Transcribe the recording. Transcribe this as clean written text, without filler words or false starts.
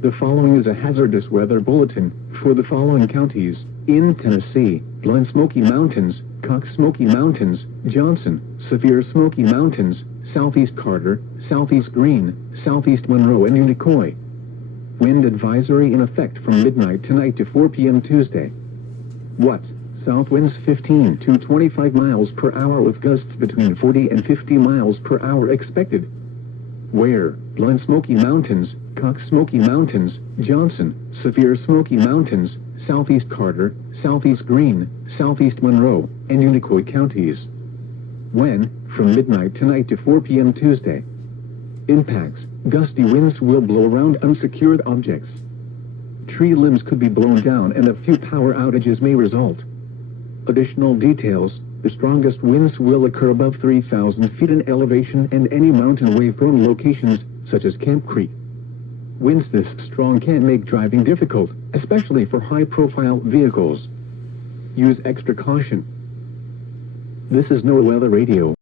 The following is a hazardous weather bulletin for the following counties in Tennessee: Blind Smoky Mountains, Cox Smoky Mountains, Johnson, Sevier Smoky Mountains, Southeast Carter, Southeast Greene, Southeast Monroe, and Unicoi. Wind advisory in effect from midnight tonight to 4 p.m. Tuesday. What? South winds 15 to 25 miles per hour with gusts between 40 and 50 miles per hour expected. Where? Blind Smoky Mountains, Cox Smoky Mountains, Johnson, Sevier Smoky Mountains, Southeast Carter, Southeast Greene, Southeast Monroe, and Unicoi counties. When? From midnight tonight to 4 p.m. Tuesday. Impacts: gusty winds will blow around unsecured objects. Tree limbs could be blown down and a few power outages may result. Additional details: the strongest winds will occur above 3,000 feet in elevation and any mountain wave-prone locations, such as Camp Creek. Winds this strong can make driving difficult, especially for high-profile vehicles. Use extra caution. This is NOAA Weather Radio.